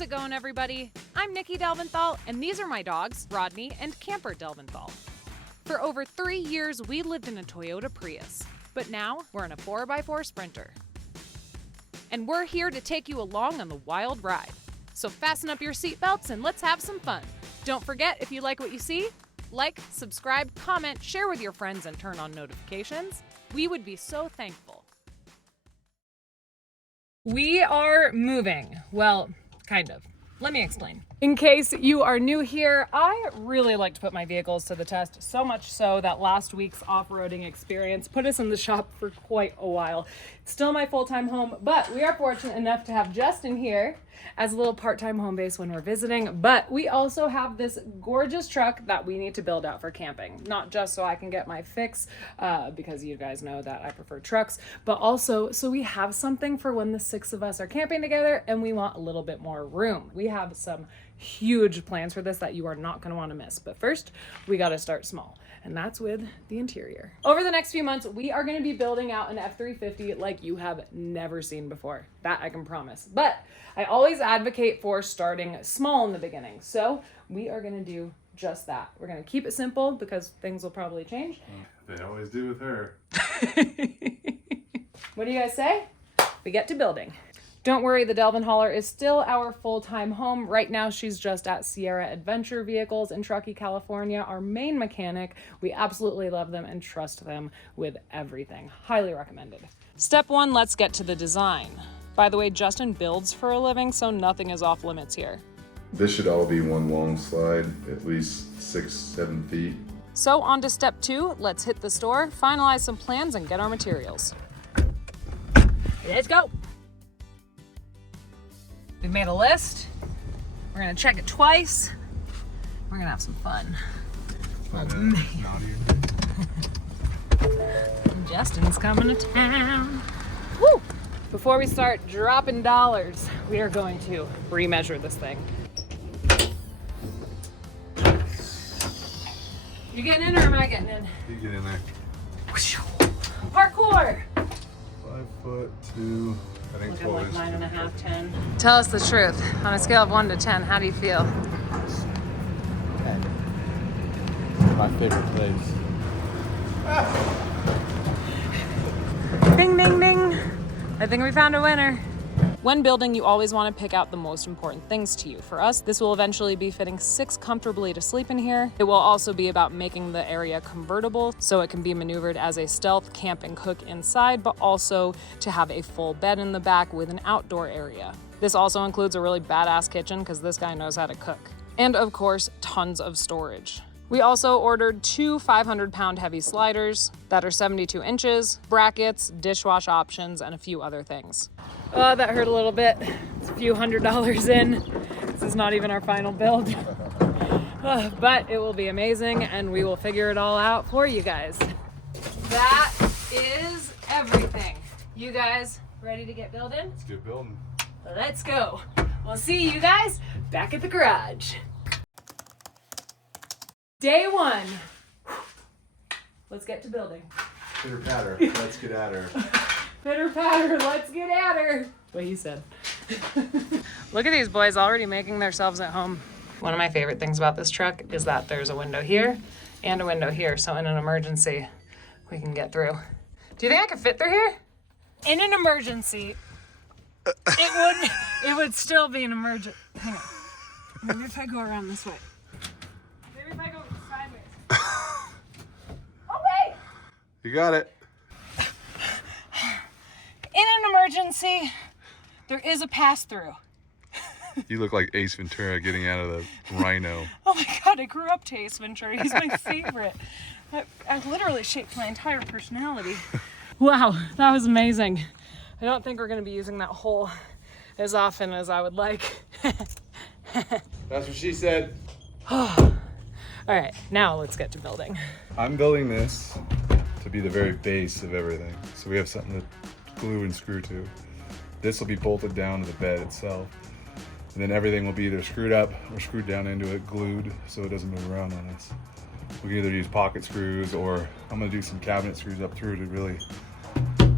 How's it going, everybody? I'm Nikki Delventhal, and these are my dogs, Rodney and Camper Delventhal. For over 3 years, we lived in a Toyota Prius, but now we're in a 4x4 Sprinter. And we're here to take you along on the wild ride. So fasten up your seatbelts and let's have some fun. Don't forget, if you like what you see, like, subscribe, comment, share with your friends, and turn on notifications. We would be so thankful. We are moving. Well, kind of. Let me explain. In case you are new here, I really like to put my vehicles to the test, so much so that last week's off-roading experience put us in the shop for quite a while. It's still my full-time home, but we are fortunate enough to have Justin here as a little part-time home base when we're visiting. But we also have this gorgeous truck that we need to build out for camping, not just so I can get my fix, because you guys know that I prefer trucks, but also so we have something for when the 6 of us are camping together and we want a little bit more room. We have some huge plans for this that you are not going to want to miss. But first, we got to start small, and that's with the interior. Over the next few months, we are going to be building out an F-350 like you have never seen before. That I can promise. But I always advocate for starting small in the beginning. So we are going to do just that. We're going to keep it simple because things will probably change. They always do with her. What do you guys say? We get to building. Don't worry, the Delventhaler is still our full-time home. Right now, she's just at Sierra Adventure Vehicles in Truckee, California, our main mechanic. We absolutely love them and trust them with everything. Highly recommended. Step 1, let's get to the design. By the way, Justin builds for a living, so nothing is off limits here. This should all be one long slide, at least 6-7 feet. So on to step 2, let's hit the store, finalize some plans, and get our materials. Let's go. We've made a list. We're gonna check it twice. We're gonna have some fun. Oh, man. Justin's coming to town. Woo! Before we start dropping dollars, we are going to remeasure this thing. You getting in or am I getting in? You get in there. Parkour! 5'2". I think it's like 9.5, 10. Tell us the truth. On a scale of 1 to 10, how do you feel? 10. My favorite place. Ding, ding, ding. I think we found a winner. When building, you always want to pick out the most important things to you. For us, this will eventually be fitting 6 comfortably to sleep in here. It will also be about making the area convertible so it can be maneuvered as a stealth camp and cook inside, but also to have a full bed in the back with an outdoor area. This also includes a really badass kitchen because this guy knows how to cook. And of course, tons of storage. We also ordered 2 500-pound heavy sliders that are 72 inches, brackets, dishwash options, and a few other things. Oh, that hurt a little bit. It's a few $100s in. This is not even our final build. But it will be amazing, and we will figure it all out for you guys. That is everything. You guys ready to get building? Let's get building. Let's go. We'll see you guys back at the garage. Day 1. Let's get to building. Pitter patter. Let's get at her. Pitter patter, let's get at her. What he said. Look at these boys already making themselves at home. One of my favorite things about this truck is that there's a window here and a window here. So in an emergency, we can get through. Do you think I could fit through here? In an emergency, it would still be an emergency. Hang on. Maybe if I go around this way. Maybe if I go sideways. Oh, wait! You got it. In an emergency, there is a pass-through. You look like Ace Ventura getting out of the rhino. Oh my God, I grew up to Ace Ventura. He's my favorite. I literally shaped my entire personality. Wow, that was amazing. I don't think we're gonna be using that hole as often as I would like. That's what she said. All right, now let's get to building. I'm building this to be the very base of everything. So we have something to glue and screw to. This will be bolted down to the bed itself. And then everything will be either screwed up or screwed down into it, glued, so it doesn't move around on us. We can either use pocket screws, or I'm gonna do some cabinet screws up through to really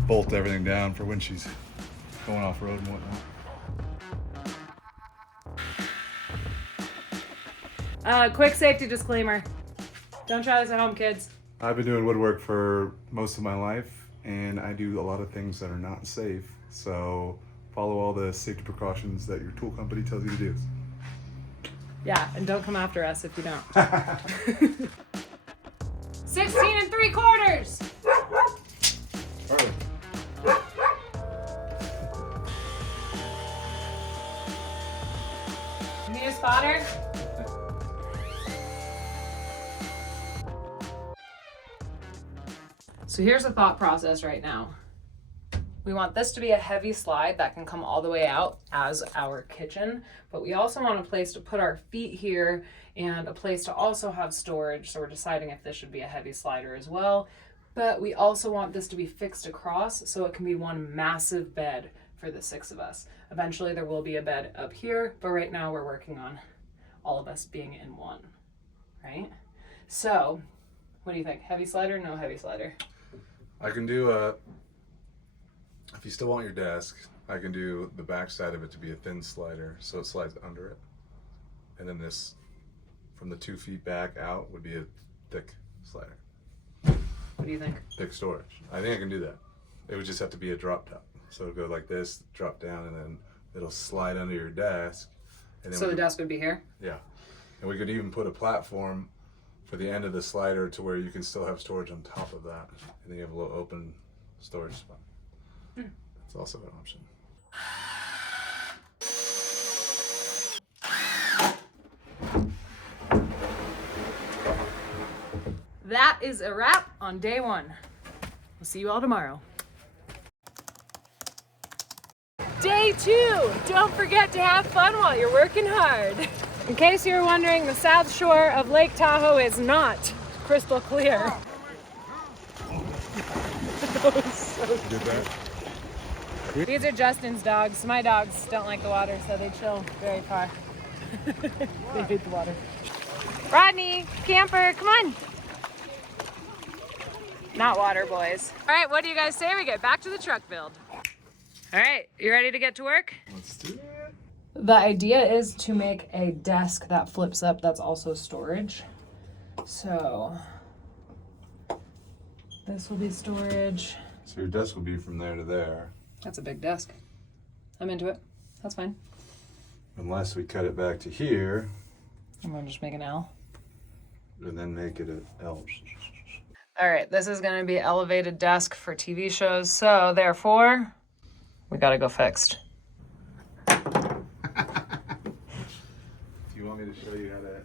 bolt everything down for when she's going off road and whatnot. Quick safety disclaimer. Don't try this at home, kids. I've been doing woodwork for most of my life, and I do a lot of things that are not safe. So follow all the safety precautions that your tool company tells you to do. Yeah, and don't come after us if you don't. 16 3/4. Perfect. You need a spotter? So here's the thought process right now. We want this to be a heavy slide that can come all the way out as our kitchen, but we also want a place to put our feet here and a place to also have storage. So we're deciding if this should be a heavy slider as well, but we also want this to be fixed across so it can be one massive bed for the 6 of us. Eventually there will be a bed up here, but right now we're working on all of us being in one, right? So what do you think? Heavy slider? No heavy slider. I can do if you still want your desk, I can do the back side of it to be a thin slider, so it slides under it. And then this, from the 2 feet back out, would be a thick slider. What do you think? Thick storage. I think I can do that. It would just have to be a drop top. So it'll go like this, drop down, and then it'll slide under your desk. And then So the desk would be here? Yeah. And we could even put a platform for the end of the slider to where you can still have storage on top of that. And then you have a little open storage spot. That's also an option. That is a wrap on day 1. We'll see you all tomorrow. Day 2, don't forget to have fun while you're working hard. In case you were wondering, the south shore of Lake Tahoe is not crystal clear. That was so cute. These are Justin's dogs. My dogs don't like the water, so they chill very far. They hate the water. Rodney, camper, come on. Not water boys. All right, what do you guys say we get back to the truck build? All right, you ready to get to work? Let's do it. The idea is to make a desk that flips up that's also storage. So this will be storage. So your desk will be from there to there. That's a big desk. I'm into it. That's fine. Unless we cut it back to here. I'm gonna just make an L. And then make it an L. All right, this is gonna be elevated desk for TV shows. So therefore, we gotta go fixed. Do you want me to show you how to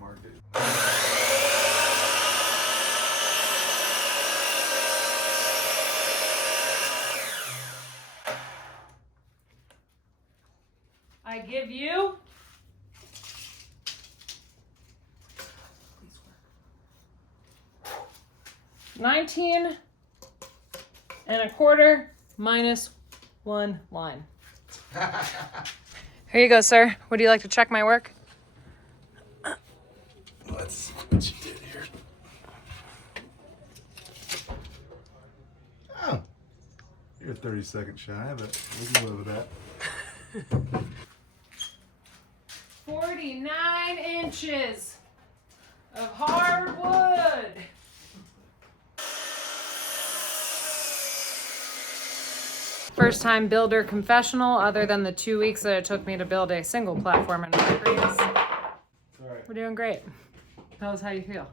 mark it? I give you 19 1/4 minus 1 line. Here you go, sir. Would you like to check my work? Let's see what you did here. Oh, you're 30 seconds shy, but we can live with that. 49 inches of hardwood. First time builder confessional, other than the 2 weeks that it took me to build a single platform in my Prius. Right. We're doing great. Tell us how you feel.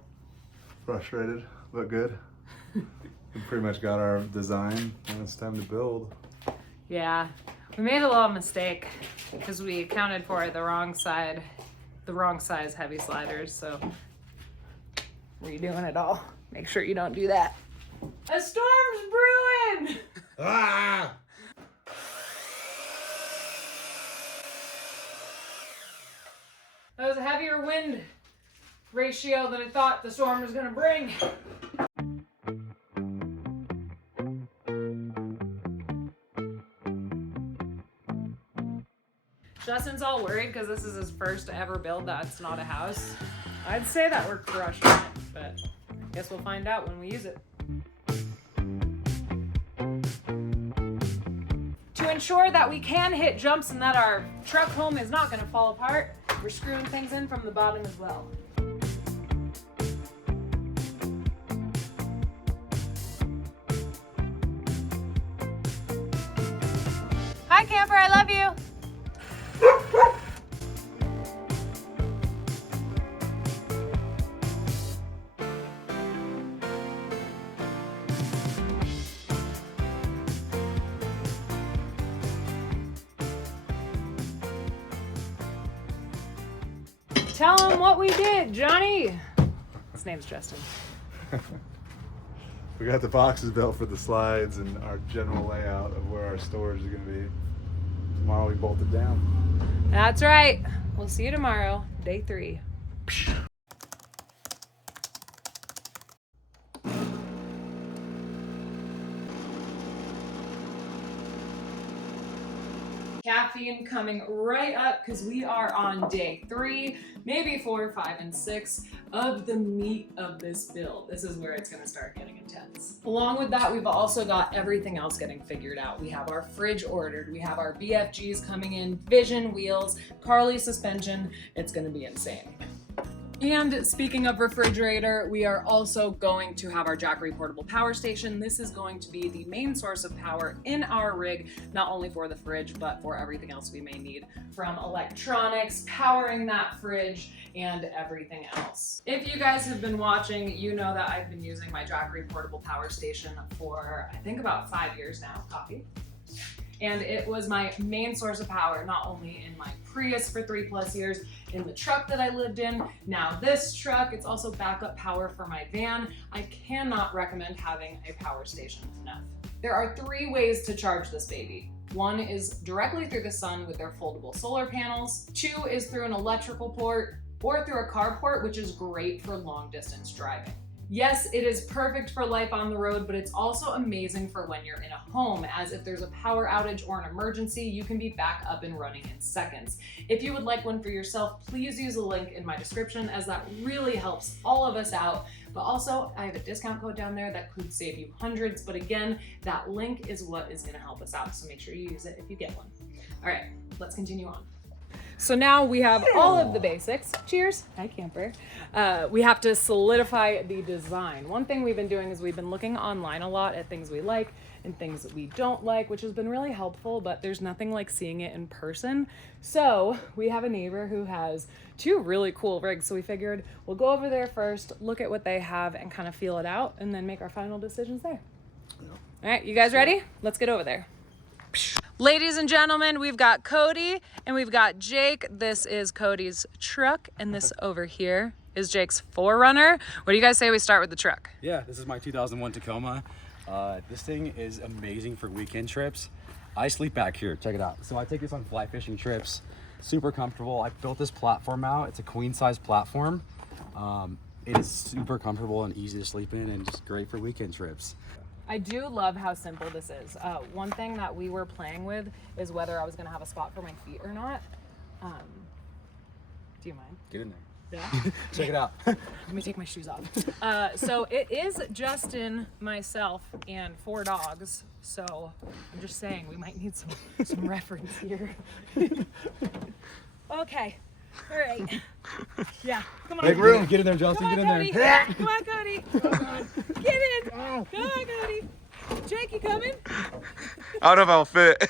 Frustrated, but good. We pretty much got our design, and it's time to build. Yeah, we made a little mistake because we accounted for the wrong size heavy sliders, so redoing it all. Make sure you don't do that. A storm's brewing! Ah! That was a heavier wind ratio than I thought the storm was gonna bring. Justin's all worried because this is his first ever build that's not a house. I'd say that we're crushing it, but I guess we'll find out when we use it. To ensure that we can hit jumps and that our truck home is not going to fall apart, We're screwing things in from the bottom as well. Hi, camper, I love you. Tell him what we did, Johnny. His name's Justin. We got the boxes built for the slides and our general layout of where our storage is going to be. Tomorrow we bolt it down. That's right. We'll see you tomorrow, day 3. Caffeine coming right up because we are on day 3, maybe 4, 5, and 6 of the meat of this build. This is where it's going to start getting intense. Along with that, we've also got everything else getting figured out. We have our fridge ordered, we have our BFGs coming in, Vision wheels, Carly suspension. It's going to be insane. And speaking of refrigerator, we are also going to have our JACKERY portable power station. This is going to be the main source of power in our rig, not only for the fridge, but for everything else we may need, from electronics, powering that fridge, and everything else. If you guys have been watching, you know that I've been using my JACKERY portable power station for, I think, about 5 years now. Coffee. And it was my main source of power, not only in my Prius for 3+ years, in the truck that I lived in, now this truck. It's also backup power for my van. I cannot recommend having a power station enough. There are 3 ways to charge this baby. 1 is directly through the sun with their foldable solar panels. 2 is through an electrical port or through a carport, which is great for long distance driving. Yes, it is perfect for life on the road, but it's also amazing for when you're in a home, as if there's a power outage or an emergency, you can be back up and running in seconds. If you would like one for yourself, please use the link in my description, as that really helps all of us out. But also, I have a discount code down there that could save you hundreds, but again, that link is what is gonna help us out, so make sure you use it if you get one. All right, let's continue on. So now we have all of the basics. Cheers. Hi, camper. We have to solidify the design. One thing we've been doing is we've been looking online a lot at things we like and things that we don't like, which has been really helpful, but there's nothing like seeing it in person. So we have a neighbor who has 2 really cool rigs. So we figured we'll go over there first, look at what they have and kind of feel it out, and then make our final decisions there. All right, you guys ready? Let's get over there. Ladies and gentlemen, we've got Coady and we've got Jake. This is Cody's truck, and this over here is Jake's 4Runner. What do you guys say we start with the truck? Yeah, this is my 2001 Tacoma. This thing is amazing for weekend trips. I sleep back here, check it out. So I take this on fly fishing trips, super comfortable. I built this platform out. It's a queen size platform. It is super comfortable and easy to sleep in and just great for weekend trips. I do love how simple this is. One thing that we were playing with is whether I was gonna have a spot for my feet or not. Do you mind? Get in there. Yeah? Check it out. Let me take my shoes off. So it is Justin, myself, and 4 dogs. So I'm just saying we might need some reference here. Okay. All right. Yeah. Come on. Make room. Get in there, Justin. Come on, Get in Coady. there. Come on, Coady. Get in. Come on, Coady. Jake, you coming? I don't know if I'll fit.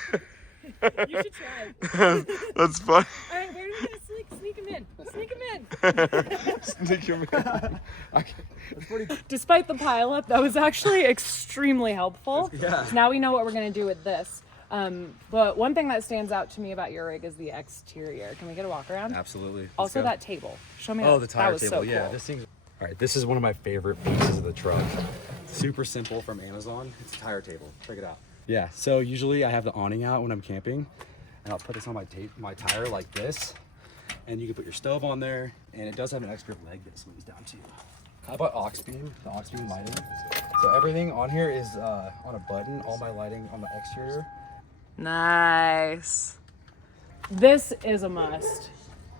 You should try. That's funny. All right, where are we gonna sneak him in? Sneak him in. Sneak him in. That's pretty. Despite the pileup, that was actually extremely helpful. Yeah. So now we know what we're gonna do with this. But one thing that stands out to me about your rig is the exterior. Can we get a walk around? Absolutely. Let's Also go. that table. Show me Oh, that. the tire that was table. So Yeah, cool. this thing's. All right, this is one of my favorite pieces of the truck. Super simple from Amazon. It's a tire table. Check it out. Yeah, so usually I have the awning out when I'm camping, and I'll put this on my tire like this, and you can put your stove on there, and it does have an extra leg that swings down too. How about aux beam? The aux beam lighting. So everything on here is on a button. All my lighting on the exterior. Nice. This is a must,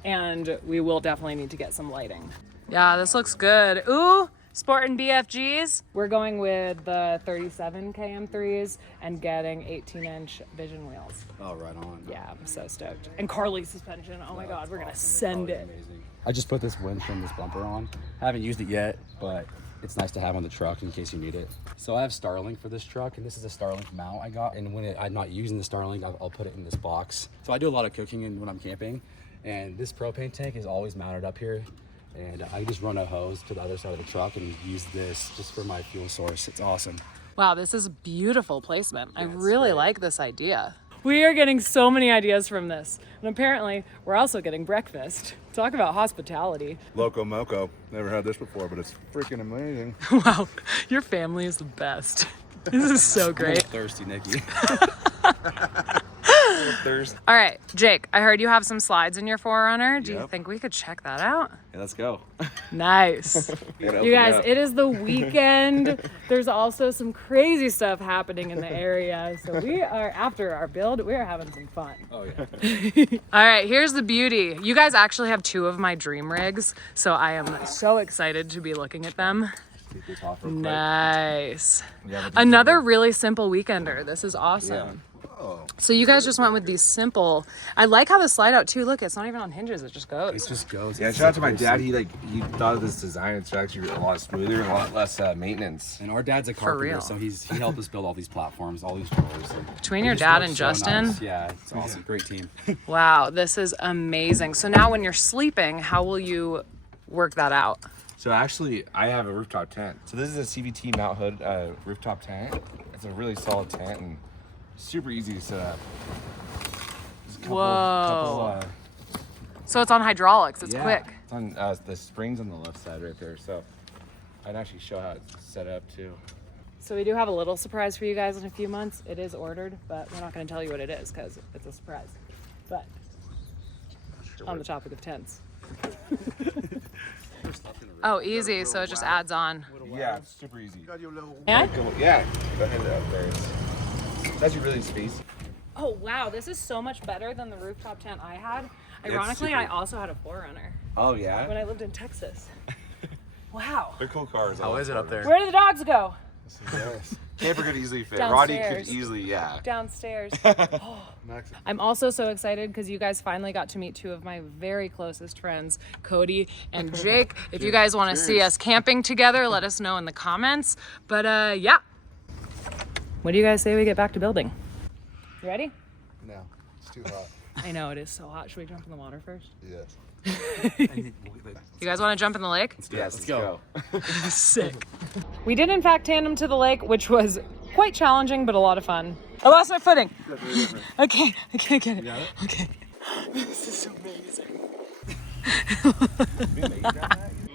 and we will definitely need to get some lighting. Yeah, this looks good. Ooh, Sporting BFGs. We're going with the 37 KM3s and getting 18-inch Vision wheels. Oh, right on. Yeah, I'm so stoked. And Carly suspension. Oh my God, we're gonna send it. Amazing. I just put this winch from this bumper on. Haven't used it yet, but it's nice to have on the truck in case you need it. So I have Starlink for this truck, and this is a Starlink mount I got. And when I'm not using the Starlink, I'll put it in this box. So I do a lot of cooking when I'm camping, and this propane tank is always mounted up here. And I just run a hose to the other side of the truck and use this just for my fuel source. It's awesome. Wow, this is beautiful placement. I really like this idea. We are getting so many ideas from this. And apparently, we're also getting breakfast. Talk about hospitality. Loco Moco. Never had this before, but it's freaking amazing. Wow, your family is the best. This is so great. I'm thirsty, Nikki. All right, Jake, I heard you have some slides in your 4Runner. Do you think we could check that out? Yeah, let's go. Nice. You guys, it is the weekend. There's also some crazy stuff happening in the area. So we are, after our build, we are having some fun. Oh, yeah. All right, here's the beauty. You guys actually have 2 of my dream rigs. So I am so excited to be looking at them. Nice. Another really simple weekender. This is awesome. So you guys just went with these simple. I like how the slide out too. Look, it's not even on hinges. It just goes. It just goes. Yeah, shout out to my dad. He thought of this design. It's actually a lot smoother and a lot less maintenance. And our dad's a carpenter, so he helped us build all these platforms, all these drawers. Between your dad and Justin? Nice. Yeah, it's awesome. Great team. Wow, this is amazing. So now when you're sleeping, how will you work that out? So actually, I have a rooftop tent. So this is a CVT mount hood rooftop tent. It's a really solid tent and super easy to set up. Whoa. So it's on hydraulics. It's quick. It's on the springs on the left side right there. So I'd actually show how it's set up too. So we do have a little surprise for you guys in a few months. It is ordered, but we're not going to tell you what it is because it's a surprise. But on the topic of tents. Oh, easy. So it just adds on. Yeah, it's super easy. Yeah? Yeah, go ahead up there. It's actually really spacey. Oh, wow. This is so much better than the rooftop tent I had. Ironically, I also had a 4Runner Oh yeah? when I lived in Texas. Wow. They're cool cars. How is it up there? Where do the dogs go? Yes. Camper could easily fit. Downstairs. Roddy could easily, yeah. Downstairs. I'm also so excited because you guys finally got to meet 2 of my very closest friends, Coady and Jake. If you guys want to see us camping together, let us know in the comments. But yeah. What do you guys say we get back to building? You ready? No, it's too hot. I know, it is so hot. Should we jump in the water first? Yes. You guys want to jump in the lake? Yes, let's go. Sick. We did in fact tandem to the lake, which was quite challenging, but a lot of fun. I lost my footing. Okay, I can't get it. Okay. This is amazing.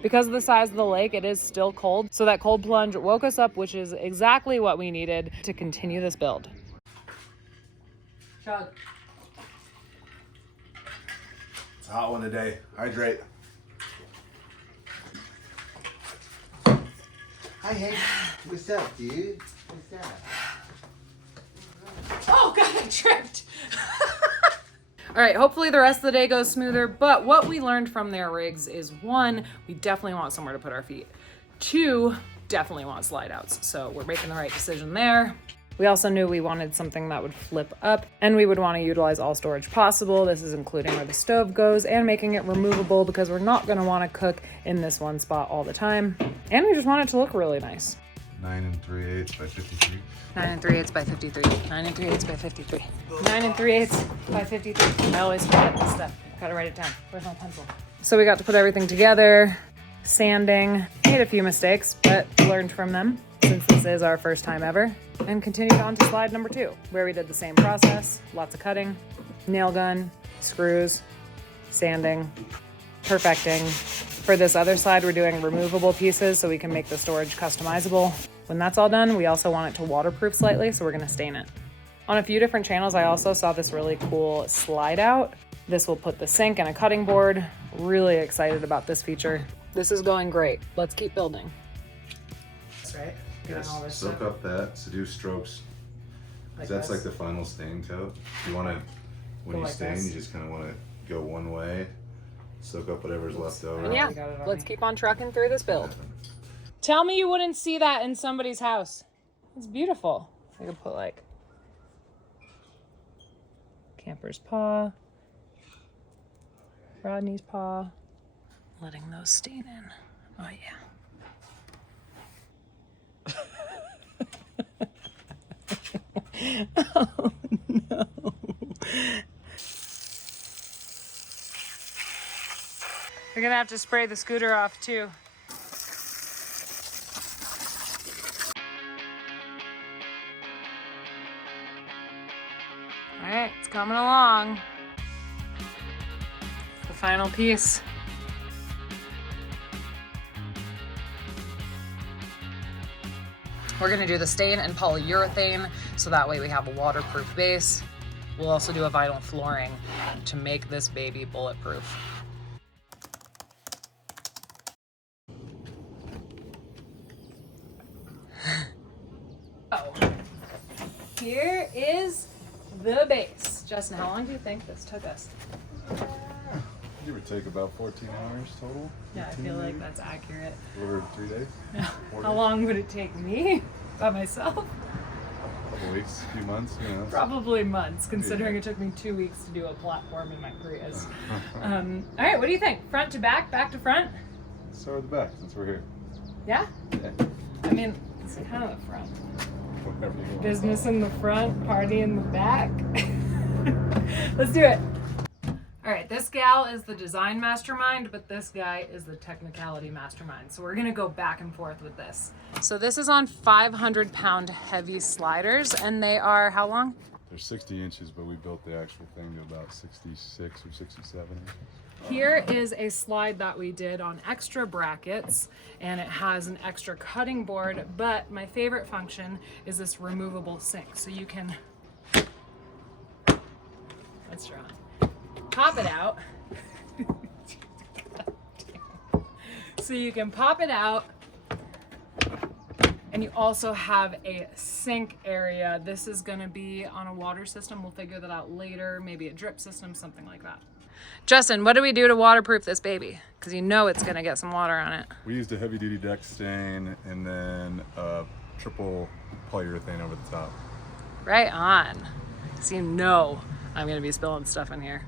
Because of the size of the lake, it is still cold. So that cold plunge woke us up, which is exactly what we needed to continue this build. Chug. It's a hot one today. Hydrate. Hi, hey, what's up, dude? What's up? Oh God, I tripped. All right, hopefully the rest of the day goes smoother, but what we learned from their rigs is 1, we definitely want somewhere to put our feet. 2, definitely want slide outs. So we're making the right decision there. We also knew we wanted something that would flip up and we would want to utilize all storage possible. This is including where the stove goes and making it removable because we're not going to want to cook in this one spot all the time. And we just want it to look really nice. 9 3/8 by 53. 9 3/8 by 53. 9 3/8 by 53. 9 3/8 by 53. I always forget this stuff. Gotta write it down. Where's my pencil? So we got to put everything together, sanding, made a few mistakes, but learned from them since this is our first time ever, and continued on to slide number 2, where we did the same process, lots of cutting, nail gun, screws, sanding, perfecting. For this other slide, we're doing removable pieces so we can make the storage customizable. When that's all done, we also want it to waterproof slightly, so we're gonna stain it. On a few different channels, I also saw this really cool slide out. This will put the sink and a cutting board. Really excited about this feature. This is going great. Let's keep building. That's right. Yes. Soak up that, seduce strokes. Like That's this? like the final stain coat. You want to, when Go you like stain, this? you just kind of want to go one way, soak up whatever's left over. And yeah, let's keep on trucking through this build. Tell me you wouldn't see that in somebody's house. It's beautiful. I could put like Camper's paw, Rodney's paw. Letting those stain in. Oh yeah. Oh no. You're gonna have to spray the scooter off too. All right, it's coming along. The final piece. We're gonna do the stain and polyurethane, so that way we have a waterproof base. We'll also do a vinyl flooring to make this baby bulletproof. Oh, here is the base. Justin, how long do you think this took us? Give or take about 14 hours total. Yeah, I feel like that's accurate. Over 3 days. How long would it take me by myself? A couple weeks, a few months, you know. Probably months, considering it took me 2 weeks to do a platform in my Prius. All right, what do you think? Front to back to front? Let's start with the back since we're here. Yeah? Yeah. I mean, it's kind of the front. Whatever you want. Business in the front, party in the back. Let's do it. All right, this gal is the design mastermind, but this guy is the technicality mastermind. So we're gonna go back and forth with this. So this is on 500-pound heavy sliders, and they are how long? They're 60 inches, but we built the actual thing to about 66 or 67 inches. Here is a slide that we did on extra brackets, and it has an extra cutting board, but my favorite function is this removable sink. So you can, that's strong, pop it out. So you can pop it out, and you also have a sink area. This is gonna be on a water system. We'll figure that out later, maybe a drip system, something like that. Justin, what do we do to waterproof this baby? Because you know it's gonna get some water on it. We used a heavy duty deck stain and then a triple polyurethane over the top. Right on. So you know I'm gonna be spilling stuff in here.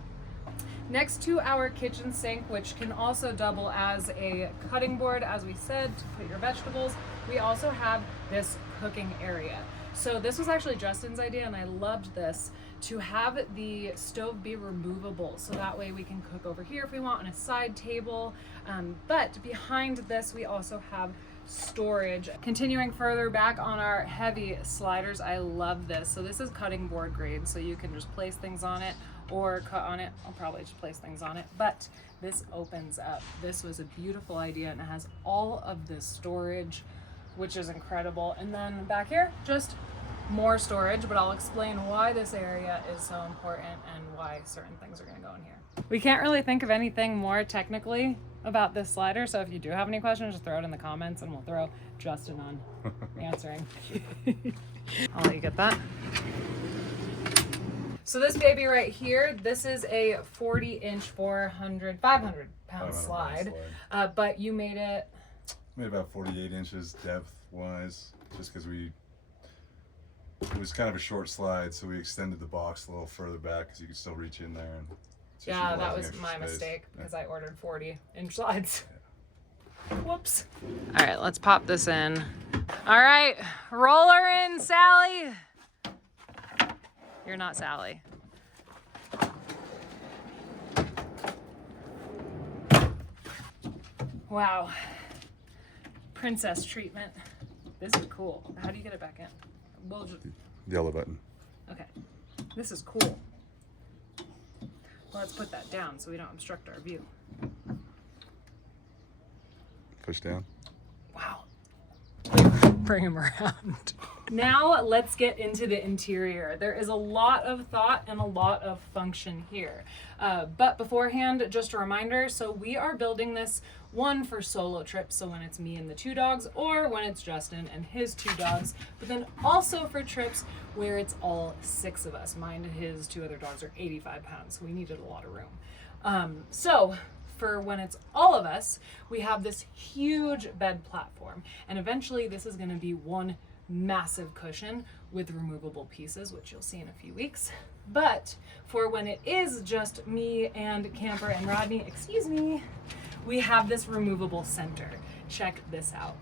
Next to our kitchen sink, which can also double as a cutting board, as we said, to put your vegetables, we also have this cooking area. So this was actually Justin's idea, and I loved this, to have the stove be removable, so that way we can cook over here if we want on a side table. But behind this, we also have storage. Continuing further back on our heavy sliders, I love this. So this is cutting board grade, so you can just place things on it or cut on it. I'll probably just place things on it, but this opens up. This was a beautiful idea, and it has all of this storage, which is incredible. And then back here, just more storage, but I'll explain why this area is so important and why certain things are gonna go in here. We can't really think of anything more technically about this slider, so if you do have any questions, just throw it in the comments and we'll throw Justin on answering. I'll let you get that. So this baby right here, this is a 40-inch, 500-pound slide, but you made it... Made about 48 inches depth-wise, just because it was kind of a short slide, so we extended the box a little further back because you could still reach in there. And yeah, that was my mistake because I ordered 40-inch slides. Yeah. Whoops. All right, let's pop this in. All right, roll her in, Sally. You're not Sally. Wow. Princess treatment. This is cool. How do you get it back in? We'll just... Yellow button. Okay. This is cool. Well, let's put that down so we don't obstruct our view. Push down. Wow. Bring him around. Now let's get into the interior. There is a lot of thought and a lot of function here. But beforehand, just a reminder, so we are building this one for solo trips, so when it's me and the 2 dogs, or when it's Justin and his 2 dogs, but then also for trips where it's all 6 of us. Mine and his 2 other dogs are 85 pounds, so we needed a lot of room. So for when it's all of us, we have this huge bed platform. And eventually this is gonna be one massive cushion with removable pieces, which you'll see in a few weeks. But for when it is just me and Camper and Rodney, excuse me, we have this removable center. Check this out.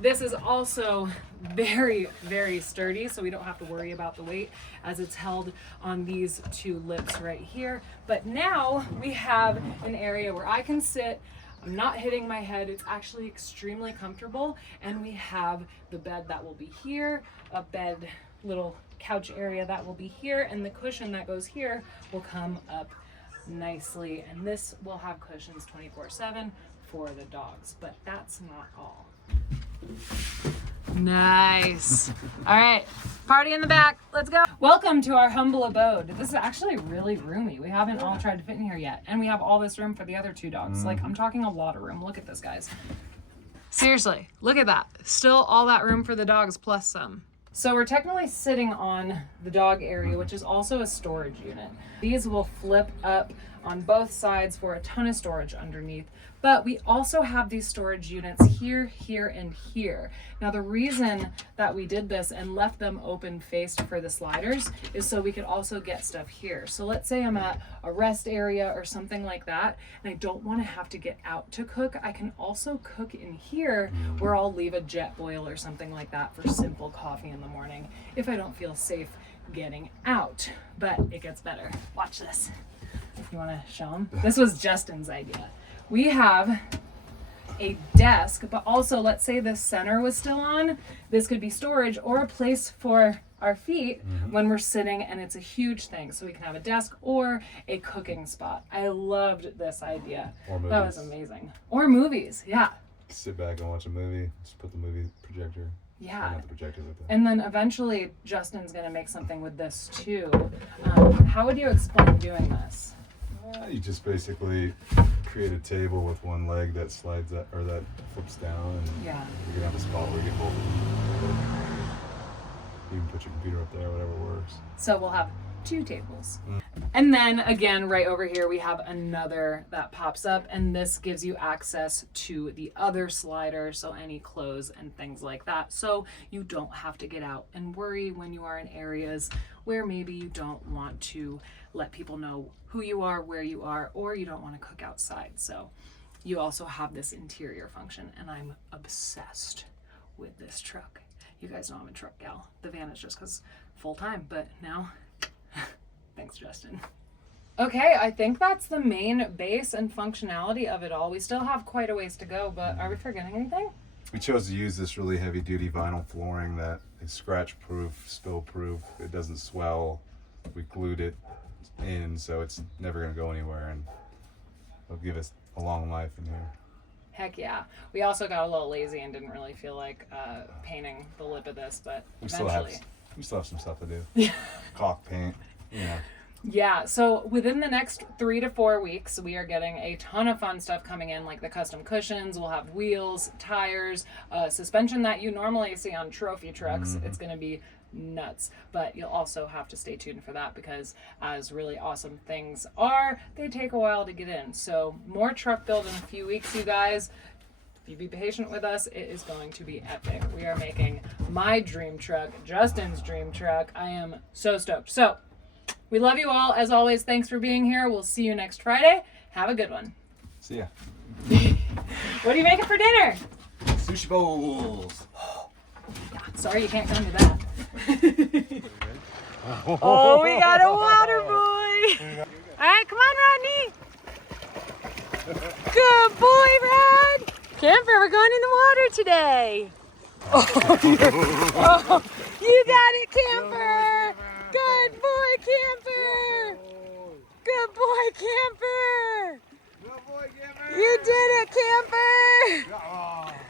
This is also very, very sturdy, so we don't have to worry about the weight as it's held on these two lips right here. But now we have an area where I can sit. I'm not hitting my head. It's actually extremely comfortable. And we have the bed that will be here, a bed, little couch area that will be here, and the cushion that goes here will come up nicely. And this will have cushions 24/7 for the dogs, but that's not all. Nice. All right, party in the back. Let's go. Welcome to our humble abode. This is actually really roomy. We haven't all tried to fit in here yet. And we have all this room for the other two dogs. Like, I'm talking a lot of room. Look at this, guys. Seriously, look at that. Still all that room for the dogs plus some. So we're technically sitting on the dog area, which is also a storage unit. These will flip up on both sides for a ton of storage underneath. But we also have these storage units here, here, and here. Now the reason that we did this and left them open faced for the sliders is so we could also get stuff here. So let's say I'm at a rest area or something like that, and I don't want to have to get out to cook. I can also cook in here where I'll leave a jet boil or something like that for simple coffee in the morning if I don't feel safe getting out. But it gets better. Watch this. You want to show them? This was Justin's idea. We have a desk, but also let's say the center was still on. This could be storage or a place for our feet when we're sitting, and it's a huge thing. So we can have a desk or a cooking spot. I loved this idea. Or movies. That was amazing. Or movies, yeah. Sit back and watch a movie. Just put the movie projector. Yeah. Not the projector, but the... And then eventually Justin's gonna make something with this too. How would you explain doing this? You just basically create a table with one leg that slides that or that flips down, and Yeah. you're gonna have a spot where you get both. You can put your computer up there, whatever works. So we'll have two tables. And then again, right over here, we have another that pops up, and this gives you access to the other slider. So any clothes and things like that. So you don't have to get out and worry when you are in areas where maybe you don't want to let people know who you are, where you are, or you don't want to cook outside. So you also have this interior function, and I'm obsessed with this truck. You guys know I'm a truck gal. The van is just because full time, but now, thanks, Justin. Okay, I think that's the main base and functionality of it all. We still have quite a ways to go, but are we forgetting anything? We chose to use this really heavy duty vinyl flooring that is scratch proof, spill proof. It doesn't swell. We glued it in, so it's never going to go anywhere, and it'll give us a long life in here. Heck yeah. We also got a little lazy and didn't really feel like painting the lip of this, but We eventually. still have some stuff to do. Caulk paint, you know. Yeah, so within the next 3 to 4 weeks, we are getting a ton of fun stuff coming in, like the custom cushions. We'll have wheels, tires, suspension that you normally see on trophy trucks. It's going to be nuts, but you'll also have to stay tuned for that, because as really awesome things are, they take a while to get in. So more truck build in a few weeks, you guys. If you be patient with us, it is going to be epic. We are making my dream truck, Justin's dream truck. I am so stoked. So we love you all. As always, thanks for being here. We'll see you next Friday. Have a good one. See ya. What are you making for dinner? Sushi bowls. Sorry you can't come to that. Oh, we got a water boy. All right, come on, Rodney. Good boy, Rod. Camper, we're going in the water today. Oh, you got it, Camper. Good boy, Camper. Good boy, Camper. Good boy, Camper. You did it, Camper.